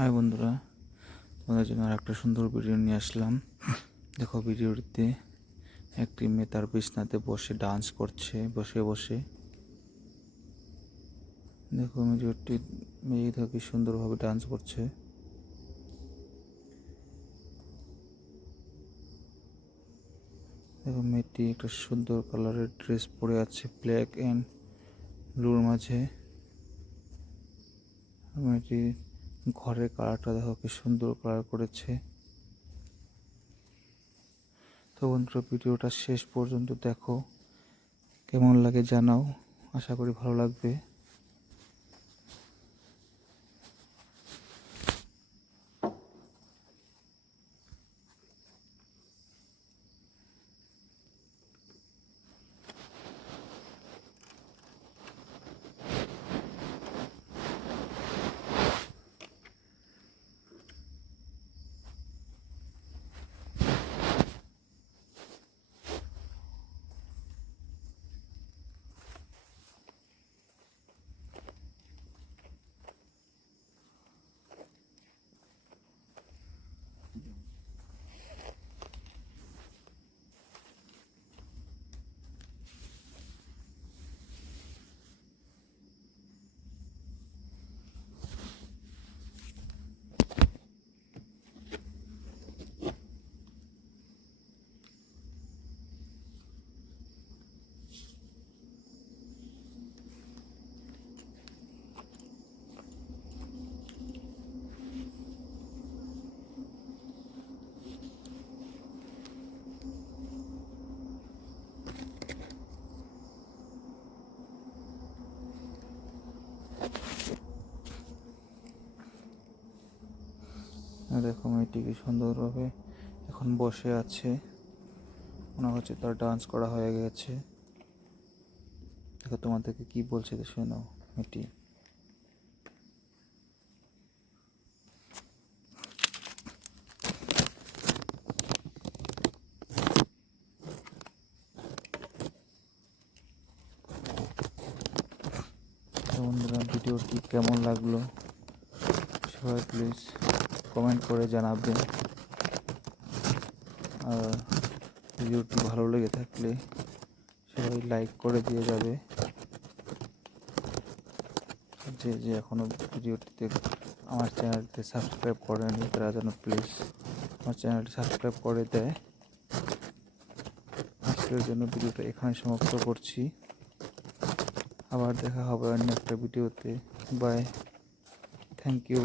High বন্ধুরা, তোমাদের জন্য আর একটা সুন্দর ভিডিও নিয়ে আসলাম। দেখো, ভিডিওটিতে একটি মেয়ে তার বিছনাতে বসে ডান্স করছে বসে বসে। দেখো ভিডিওটি মেয়ে কি সুন্দরভাবে ডান্স করছে। দেখো মেয়েটি একটা সুন্দর কালারের ড্রেস পরে আছে, ব্ল্যাক অ্যান্ড ব্লুর মাঝে। মেয়েটি ঘরের কালারটা দেখো কি সুন্দর কালার করেছে। তো বন্ধুরা, ভিডিওটা শেষ পর্যন্ত দেখো, কেমন লাগে জানাও, আশা করি ভালো লাগবে। দেখো মেয়েটিকে সুন্দরভাবে এখন বসে আছে, মনে হচ্ছে তার ডান্স করা হয়ে গেছে। দেখো তোমাদেরকে কি বলছে শোনো মেয়েটি। বন্ধুরা, ভিডিওটি কেমন লাগলো সবাই প্লিজ কমেন্ট করে জানাবেন। আর ভিডিওটি ভালো লেগে থাকলে সবাই লাইক করে দিয়ে যাবে। যে এখনও ভিডিওটিতে আমার চ্যানেলটি সাবস্ক্রাইব করেনি তারা যেন প্লিজ আমার চ্যানেলটি সাবস্ক্রাইব করে দেয়। আজকের জন্য ভিডিওটা এখানে সমাপ্ত করছি। আবার দেখা হবে অন্য একটা ভিডিওতে। Bye, thank you.